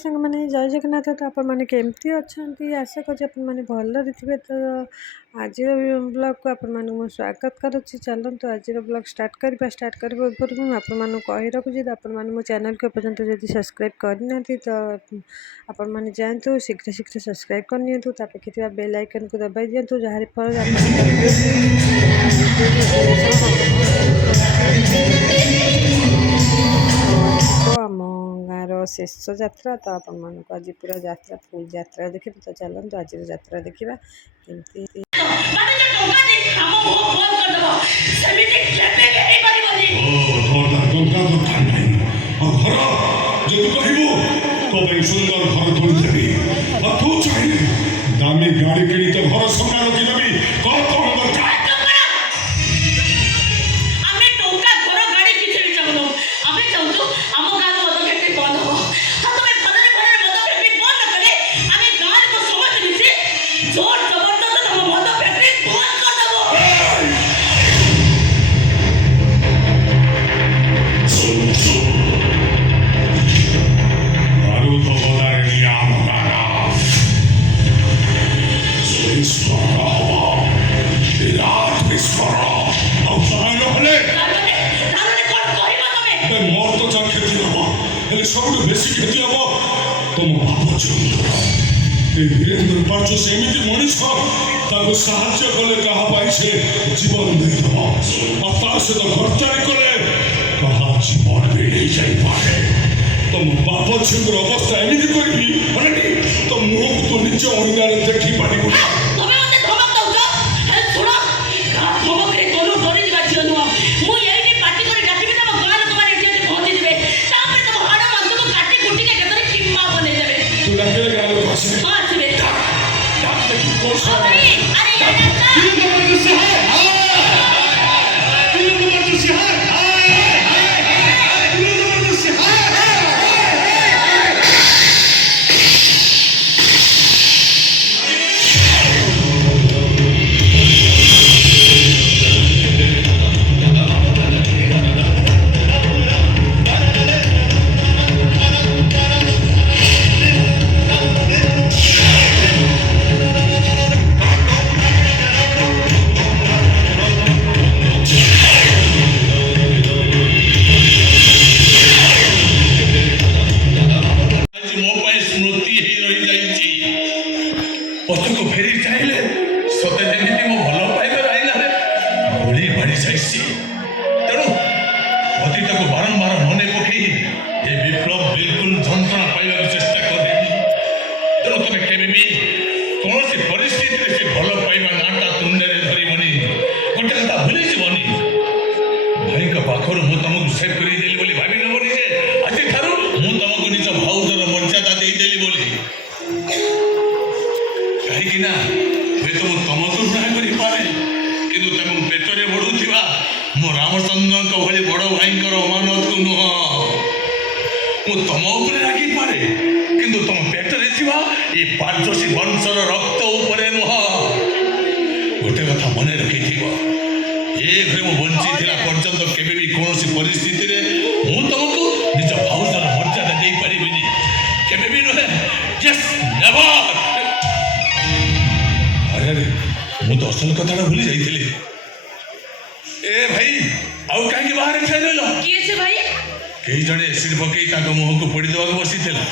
ସାଙ୍ଗମାନେ ଜୟ ଜଗନ୍ନାଥ। ତ ଆପଣମାନେ କେମିତି ଅଛନ୍ତି? ଆଶା କରୁଛି ଆପଣମାନେ ଭଲରେ ଥିବେ। ତ ଆଜିର ବ୍ଲଗ୍କୁ ଆପଣମାନଙ୍କୁ ମୁଁ ସ୍ୱାଗତ କରୁଛି। ଚାଲନ୍ତୁ ଆଜିର ବ୍ଲଗ୍ ଷ୍ଟାର୍ଟ କରିବା ପୂର୍ବରୁ ମୁଁ ଆପଣମାନଙ୍କୁ କହି ରଖୁଛି, ତ ଆପଣମାନେ ମୋ ଚ୍ୟାନେଲକୁ ଏପର୍ଯ୍ୟନ୍ତ ଯଦି ସବସ୍କ୍ରାଇବ୍ କରିନାହାନ୍ତି ତ ଆପଣମାନେ ଯାଆନ୍ତୁ ଶୀଘ୍ର ସବସ୍କ୍ରାଇବ୍ କରିନିଅନ୍ତୁ। ତା ପାଖେ ଥିବା ବେଲ୍ ଆଇକନ୍କୁ ଦବାଇ ଦିଅନ୍ତୁ, ଯାହାରି ଫଳରେ ଆମ ଗାଁର ଶେଷ ଯାତ୍ରା। ତ ଆପଣମାନଙ୍କୁ ଆଜି ପୁରା ଯାତ୍ରା ଫୁଲ୍ ଯାତ୍ରା ଦେଖିବେ। ତ ଚାଲନ୍ତୁ ଆଜିର ଯାତ୍ରା ଦେଖିବା କେମିତି। ସୁନ୍ଦର ଘର ତୋଳିଦେବି, ତୁ ଚାହିଁଲେ ଦାମୀ ଗାଡ଼ି କିଣି ତ ଘର ସାମ୍ନା ରଖିଦେବି। କଣ ଦରକାର? ସବୁଠୁ ବେଶୀ କ୍ଷତି ହବ ତମ ବାପ ଚନ୍ଦ୍ର। ଏ ବୀରେନ୍ଦ୍ର ପାର୍ଜ ସେମିତି ମଣିଷ, ତାକୁ ସାହାଯ୍ୟ କଲେ କାହା ପାଇଁ ସେ ଜୀବନ ଦେଇଦେବ, ଆଉ ତା ସହିତ ଘରଚାରି କଲେ କାହା ଜୀବନ ବି ନେଇଯାଇପାରେ। ତମ ବାପ ଝିଅଙ୍କର ଅବସ୍ଥା ଏମିତି କରିବି ତ ମୁହଁକୁ ତୁ ନିଜ ଅଣିଆରେ ଦେଖିପାରିବୁ ନା। ରାମଚନ୍ଦ୍ରଙ୍କ ଭଳି ବଡ଼ ଭାଇଙ୍କର ଅମାନତକୁ ନୁହଁ, ମୁଁ ତମ ଉପରେ ରାଗିପାରେ, କିନ୍ତୁ ତମ ପେଟରେ ଥିବା ଏ ପାର୍ଜସୀ ବଂଶର ରକ୍ତ ଉପରେ ନୁହଁ। ଗୋଟେ କଥା ମନେ ରଖିଥିବ, ଏ ଘରେ ମୁଁ ବଞ୍ଚିଥିଲା ପର୍ଯ୍ୟନ୍ତ କେବେ ବି କୌଣସି ପରିସ୍ଥିତିରେ ମୁଁ ତମକୁ ନିଜ ଭାଉଜର ମର୍ଯ୍ୟାଦା ଦେଇପାରିବିନି, କେବେ ବି ନୁହେଁ। ଆରେ ମୁଁ ତ ଅସଲ କଥାଟା ଭୁଲି ଯାଇଥିଲି। ଏ ଭାଇ, ଆଉ କାହିଁକି ବାହାରେ ଠିଆ ରହିଲ? କିଏ ସେ ଭାଇ? କେହି ଜଣେ ଏସିଡ୍ ପକେଇ ତାଙ୍କ ମୁହଁକୁ ପୋଡ଼ି ଦେବାକୁ ବସିଥିଲା।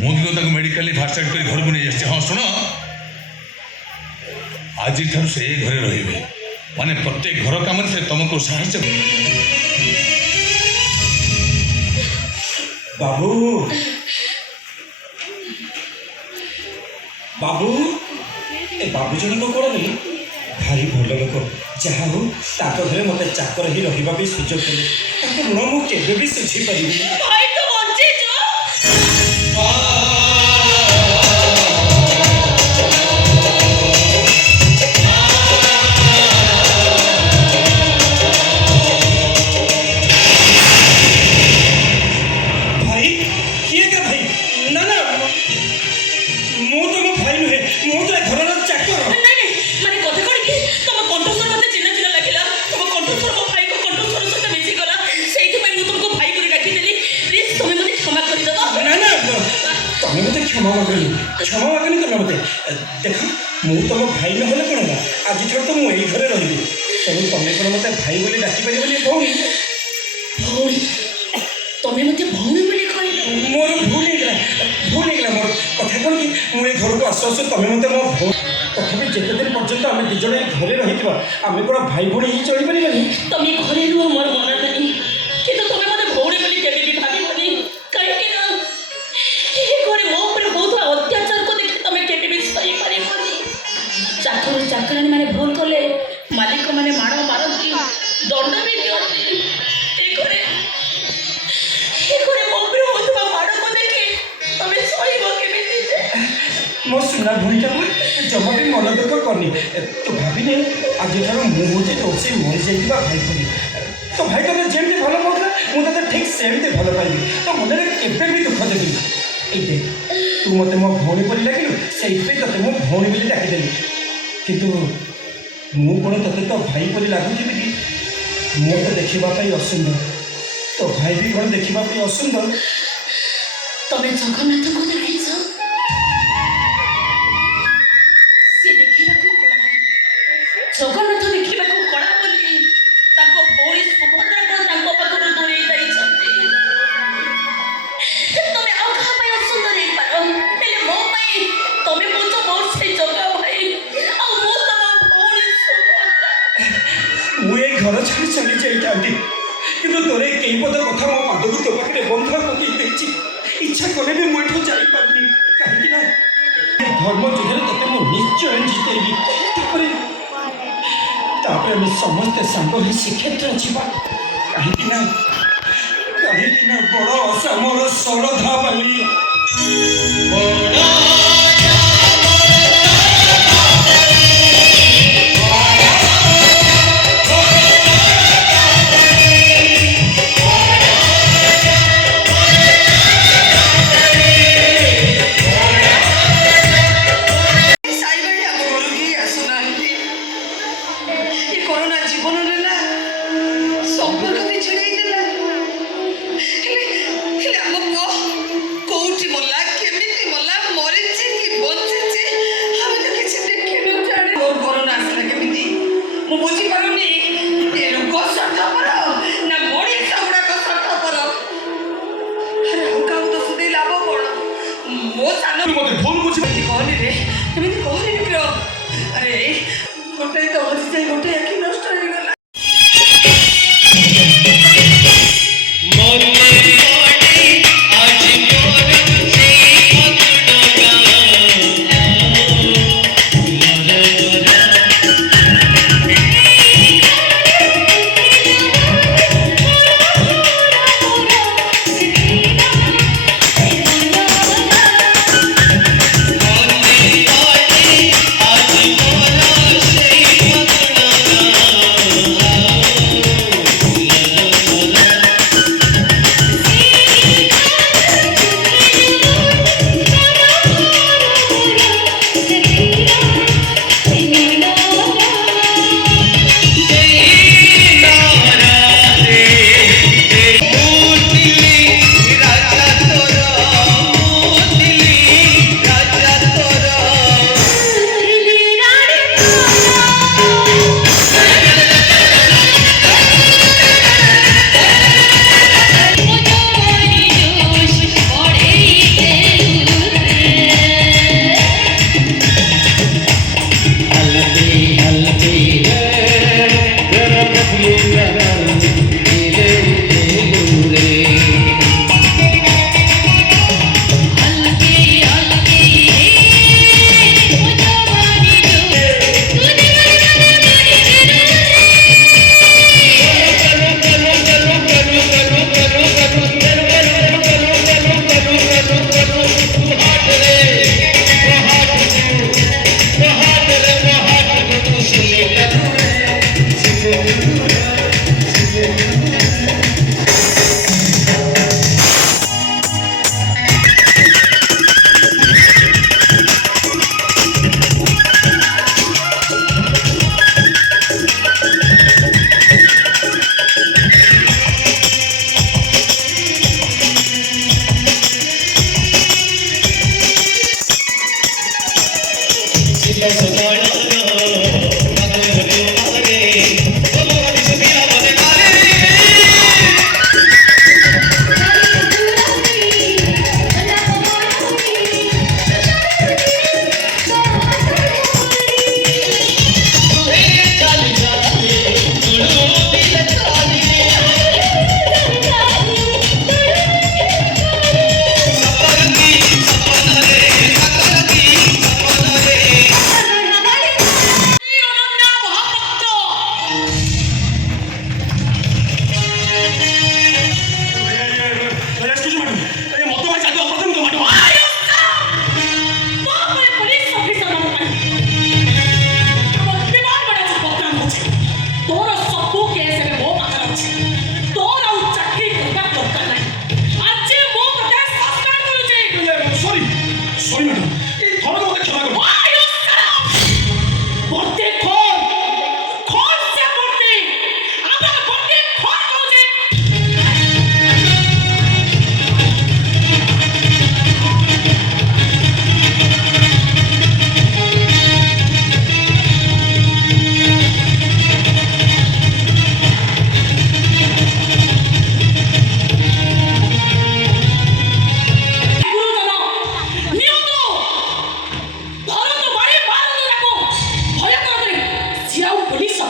ମୁଁ କିନ୍ତୁ ତାଙ୍କୁ ମେଡିକାଲରେ ଫାଷ୍ଟ ଏଡ୍ କରି ଘରକୁ ନେଇ ଆସିଛି। ହଁ ଶୁଣ, ଆଜିଠାରୁ ସେ ଘରେ ରହିବେ, ମାନେ ପ୍ରତ୍ୟେକ ଘର କାମରେ ସେ ତମକୁ ସାହାଯ୍ୟ। ବାବୁ ବାବୁ ଏ ବାବୁ ଜଣକ କଣ ନେଇ ଭାରି ଭଲ ଲୋକ। ଯାହା ହଉ ତାଙ୍କ ଘରେ ମୋତେ ଚାକର ହିଁ ରହିବା ପାଇଁ ସୁଯୋଗ ଦେଲେ। ତାଙ୍କ ଋଣ ମୁଁ କେବେ ବି ଶୁଝି ପାରିବିନି। କ୍ଷମା ମାଗନି ତମେ ମୋତେ ଦେଖ ମୁଁ ତମ ଭାଇ ନହେଲେ କ'ଣ ହେଲା ଆଜିଠାରୁ ତ ମୁଁ ଏଇ ଘରେ ରହିବି ତେଣୁ ତମେ କ'ଣ ମୋତେ ଭାଇ ବୋଲି ଡାକିପାରିବନି ଭଉଣୀ ଭଉଣୀ ତମେ ମୋତେ ଭଉଣୀ ବୋଲି କହିଲ ମୋର ଭୁଲ ହେଇଗଲା ମୋର କଥା କ'ଣ କି ମୁଁ ଏ ଘରକୁ ଆସୁ ଆସୁ ତମେ ମୋତେ ମୋ ଭଉଣୀ ତଥାପି ଯେତେ ଦିନ ପର୍ଯ୍ୟନ୍ତ ଆମେ ଦୁଇ ଜଣ ଏଇ ଘରେ ରହିଥିବା ଆମେ କ'ଣ ଭାଇ ଭଉଣୀ ହିଁ ଚଳିପାରିବାନି ତମେ ଘରେ ରୁହ ମୋର ମନ ନାହିଁ କିନ୍ତୁ ତମେ ମୋତେ ଭଉଣୀ ବୋଲି କେବେ ବି ଭାବିବନି କାହିଁକି ନା ଏ ଘରେ ମୋ ଉପରେ ହେଉଥିବା ଅତ୍ୟାଚାରକୁ ଦେଖି ତମେ କେବେ ବି ସହିପାରିବନି ଚାକରାଣୀ ମାନେ ଭୁଲ କଲେ ମାଲିକମାନେ ମାଡ଼ ମାରନ୍ତି ଦଣ୍ଡ ବି ଦିଅନ୍ତି ଏ ଘରେ ମୋ ଉପରେ ହେଉଥିବା ମାଡ଼କୁ ଦେଖି ତମେ ସହିବ କେମିତି ମୋ ସୁନା ଭଉଣୀଟା ଜମା ବି ମନ ଦୁଃଖ କରିନି ତୁ ଭାବିନେ ଆଜିଠାରୁ ମୁଁ ହେଉଛି ତୋ ସେ ମରିଯାଇଥିବା ଭାଇ ଭଉଣୀ ତୋ ଭାଇ ତୋତେ ଯେମିତି ଭଲ ପାଉଥିଲା ମୁଁ ତୋତେ ଠିକ୍ ସେମିତି ଭଲ ପାଇବି ତୋ ମନରେ କେବେ ବି ଦୁଃଖ ଦେବିନି ଏଇ ଦେଖ ତୁ ମୋତେ ମୋ ଭଉଣୀ ବୋଲି ଡାକିଲୁ ସେଇଥିପାଇଁ ତୋତେ ମୁଁ ଭଉଣୀ ବୋଲି ଡାକିଦେଲି କିନ୍ତୁ ମୁଁ କ'ଣ ତୋତେ ତୋ ଭାଇ ବୋଲି ଲାଗୁଥିବି କି ମୁଁ ତ ଦେଖିବା ପାଇଁ ଅସୁନ୍ଦର ତୋ ଭାଇ ବି କ'ଣ ଦେଖିବା ପାଇଁ ଅସୁନ୍ଦର ତମେ ଜଗନ୍ନାଥଙ୍କୁ ଦେଖିଛ ସେ ଦେଖିବାକୁ କଳା ଜଗନ୍ନାଥ ଦେଖିବାକୁ କଳା ବୋଲି ତାଙ୍କ ଭଉଣୀ ସୁଭଦ୍ରାକୁ ତାଙ୍କ ପାଖରୁ ଦୂରେଇ ଯାଇଛନ୍ତି ତମେ ଆଉ କାହା ପାଇଁ ଅସୁନ୍ଦର ହେଇପାର ହେଲେ ମୋ ପାଇଁ ତମେ କହୁଛ ମୋର ସେଇ ଜଗା ଭାଇ ଆଉ ମୁଁ ତମ ଭଉଣୀ ସୁଭଦ୍ରା ମୁଁ ଏ ଘର ଛାଡ଼ି ଚାଲି ଯାଇଥାନ୍ତି କିନ୍ତୁ ତୋର ଏ କେଇ ପଦ କଥା ମୋ ପାଦକୁ ତୋ ପାଖରେ ବନ୍ଧ ପକେଇ ଦେଇଛି ଇଚ୍ଛା କଲେ ବି ମୁଁ ଏଠୁ ଯାଇପାରୁନି କାହିଁକି ନା ଏ ଧର୍ମ ଯୁଦ୍ଧରେ ତୋତେ ମୁଁ ନିଶ୍ଚୟ ଜିତେଇବି ତାପରେ ଆମେ ସମସ୍ତେ ସାଙ୍ଗ ହୋଇ ଶ୍ରୀକ୍ଷେତ୍ର ଯିବା କାହିଁକି ନା ବଡ଼ ଆଶା ମୋର ଶରଧା ବାଲି ମୋତେ ଭୁଲ ବୁଝି ଆରେ ଗୋଟେ ତ ହଜିଯାଇ ଗୋଟେ ଆଖି ନଷ୍ଟ ହେଇଗଲା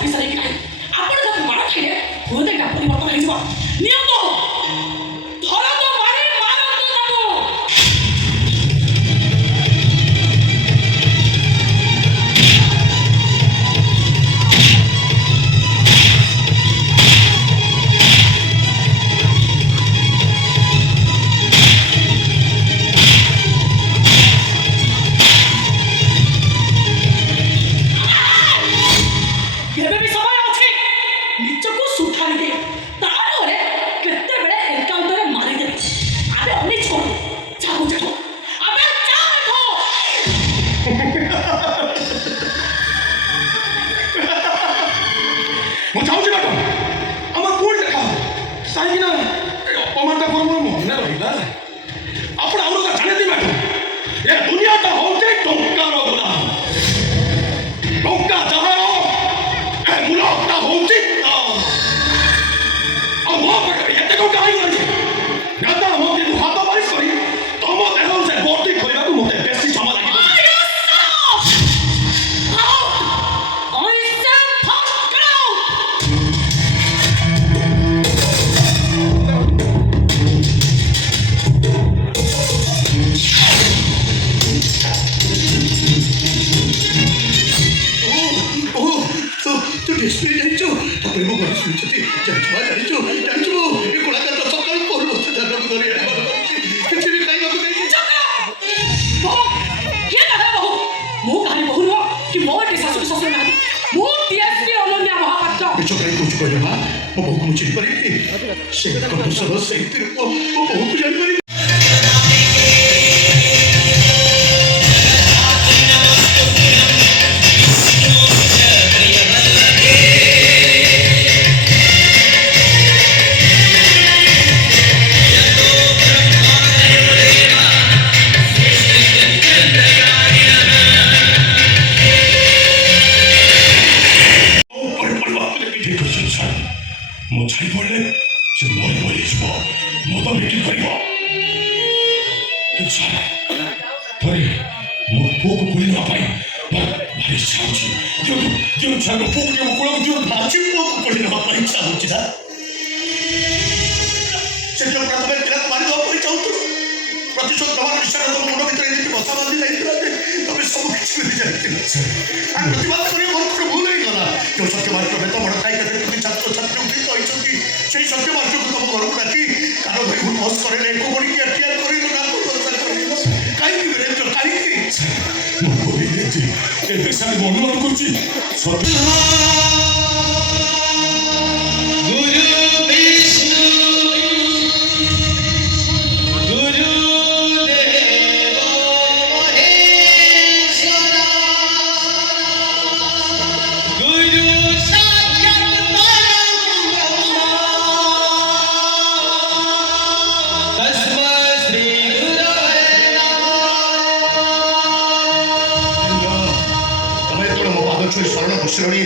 ସରି ନାହିଁ ଆପଣ ଯଦି ମାଡ଼ ଖାଇଲେ ହୁଏତ ଏଇଟା ପରିବର୍ତ୍ତନ ହେଇଯିବ ନିୟମ ଧରନ୍ତୁ ମାରି ମାରନ୍ତୁ ତାକୁ ଏବେ ବି ସମୟ ଅଛି ନିଜକୁ ସୁଧାରି ଦେ ତାହେଲେ କେତେବେଳେ ଏକାଉଣ୍ଟରେ ମାରିଦେବେ ଆମେ ଅନେକ କରୁ ଯାଉ ଯାଉ ଆମେ ଯାଉ ମୁଁ ଚାହୁଁଛି ମ୍ୟାଡ଼ାମ ଆମର ଭୁଲ ଦେଖା କାହିଁକି ନା ଏ ଅପମାନଟା ମୋର ମୋର ମନେ ରହିଲା ଆପଣ ଆମର ଜାଣନ୍ତି ମ୍ୟାଡ଼ାମ ଏ ଦୁନିଆଟା ହଉଛି ଟଙ୍କାର ଗୁଲା ଟଙ୍କା ଯାହାର ଏ ମୂଳଟା ହଉଛି ଆଉ ମୋ ପାଖରେ ଏତେ ଟଙ୍କା ହେଇଗଲାଣି ନେତା ମନ୍ତ୍ରୀକୁ ହାତ ମାରି କରି ତମ ଦେହରୁ ସେ ବର୍ତ୍ତି କରିବାକୁ ମୋତେ ବେଶୀ ସମୟ ଲାଗିବ ମୁଁ ଛାଇ ପଡ଼ିଲେ ସେ ମରି ମରିଯିବ ମଦ ବିକ୍ରି କରିବ କିନ୍ତୁ ସାର୍ ଥରେ ମୋ ପୁଅକୁ ଗୁଳି ନେବା ପାଇଁ ଭାରି ଇଚ୍ଛା ହେଉଛି ଯେଉଁ ସାର୍ ପୁଅକୁ ଟିକେ ମୋ କୂଳକୁ ଦିଅ ଭାଜି ପୁଅକୁ ଗୁଳି ନେବା ପାଇଁ ଇଚ୍ଛା ହେଉଛି ନା ସେ ଯେଉଁ ପ୍ରଥମେ ପିଲାକୁ ମାରିଦେବା ପାଇଁ ଚାହୁଁଥିଲୁ ପ୍ରତିଶୋଧ ଦେବାର ନିଶାରେ ତମ ମୁଣ୍ଡ ଭିତରେ ଏମିତି ବସା ବାନ୍ଧି ଯାଇଥିଲା ଯେ ତମେ ସବୁ କିଛି କରି ଯାଇଥିଲ ଆଉ ପ୍ରତିବାଦ କରିବା ମୋର ଗୋଟେ ଭୁଲ ହେଇଗଲା ଯେଉଁ ସତ୍ୟବାଦୀର ବେତ ବଡ଼ ଖାଇ କେତେ ଛାତ୍ରଛାତ୍ରୀ କହିଛନ୍ତି সেই সত্যবাদীকে তম ঘরକୁ ডাকি কান ধরি বস করে রেখো বড়ি কি আটিয়ার করে না কথা করিল কাইকি বেরেন্দ্র কাইকি ମୁଁ କବି ଦେଇଛି ଏବେ ସାର୍ ଅନୁମାନ କରୁଛି ସତ୍ୟ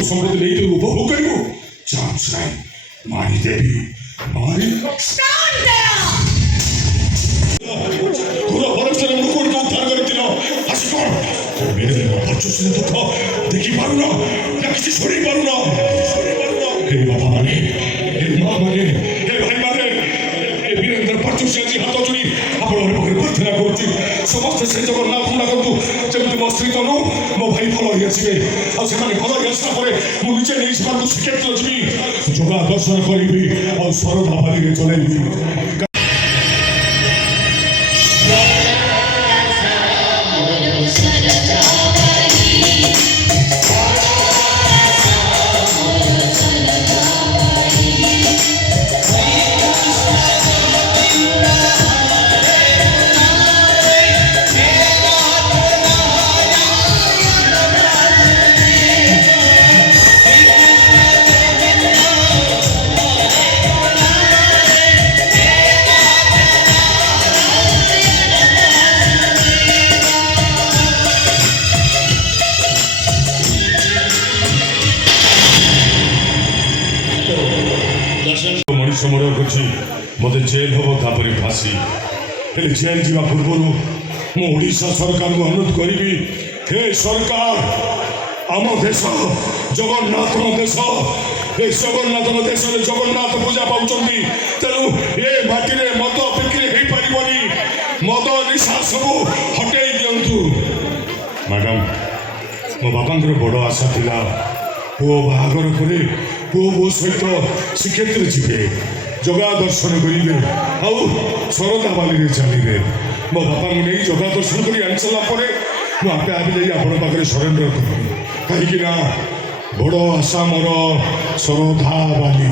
সম্পত্তি নেই তুই উপভোগ করিব চান্স নাই মারি দেবি মারি তোরা বরফের মুকুটকে উদ্ধার করেছিল আসি কর মেরে বর্চস্ব দুঃখ দেখি পারু না না কিছু শরীর পারু না হে বাবা মানে হে মা মানে হে ভাই মানে ଏ ବୀରେନ୍ଦ୍ର ପାଚୁସି ଆଜି ହାତ ଯୋଡ଼ି ଆପଣଙ୍କ ପାଖରେ ପ୍ରାର୍ଥନା କରୁଛି ସମସ୍ତେ ସେ ଜଗନ୍ନାଥ ଡାକନ୍ତୁ ଯେମିତି ମୋ ସ୍ତ୍ରୀ ତନୁ ମୋ ଭାଇ ଭଲ ହେଇଆସିବେ ଆଉ ସେମାନେ ଭଲ ହେଇଆସିଲା ପରେ ମୁଁ ନିଜେ ନେଇ ସେମାନଙ୍କୁ ଶ୍ରୀକ୍ଷେତ୍ର ଯିବି ଯୋଗା ଦର୍ଶନ କରିବି ଆଉ ଶରଧା ବାଲିରେ ଚଲେଇବି ମଣିଷ ମର କରୁଛି ମୋତେ ଜେଲ୍ ହେବ ତାପରେ ଫାଶୀ ହେଲେ ଜେଲ୍ ଯିବା ପୂର୍ବରୁ ମୁଁ ଓଡ଼ିଶା ସରକାରଙ୍କୁ ଅନୁରୋଧ କରିବି ହେ ସରକାର ଆମ ଦେଶ ଜଗନ୍ନାଥଙ୍କ ଦେଶ। ଏ ଜଗନ୍ନାଥଙ୍କ ଦେଶରେ ଜଗନ୍ନାଥ ପୂଜା ପାଉଛନ୍ତି। ତେଣୁ ଏ ମାଟିରେ ମଦ ବିକ୍ରି ହେଇପାରିବନି। ମଦ ନିଶା ସବୁ ହଟେଇ ଦିଅନ୍ତୁ। ମ୍ୟାଡ଼ାମ, ମୋ ବାପାଙ୍କର ବଡ଼ ଆଶା ଥିଲା ପୁଅ ବାହାଘର ପରେ ପୁଅ ବୋଉ ସହିତ ଶ୍ରୀକ୍ଷେତ୍ର ଯିବେ, ଜଗା ଦର୍ଶନ କରିବେ, ଆଉ ଶରଦା ବାଲିରେ ଚାଲିବେ। ମୋ ବାପାଙ୍କୁ ନେଇ ଜଗା ଦର୍ଶନ କରି ଆଣିସାରିଲା ପରେ ମୁଁ ଆପେ ଆପେ ଯାଇ ଆପଣଙ୍କ ପାଖରେ ସରେଣ୍ଡର କରିବି। କାହିଁକି ନା ବଡ଼ ଆଶା ମୋର ଶରଦା ବାଲି।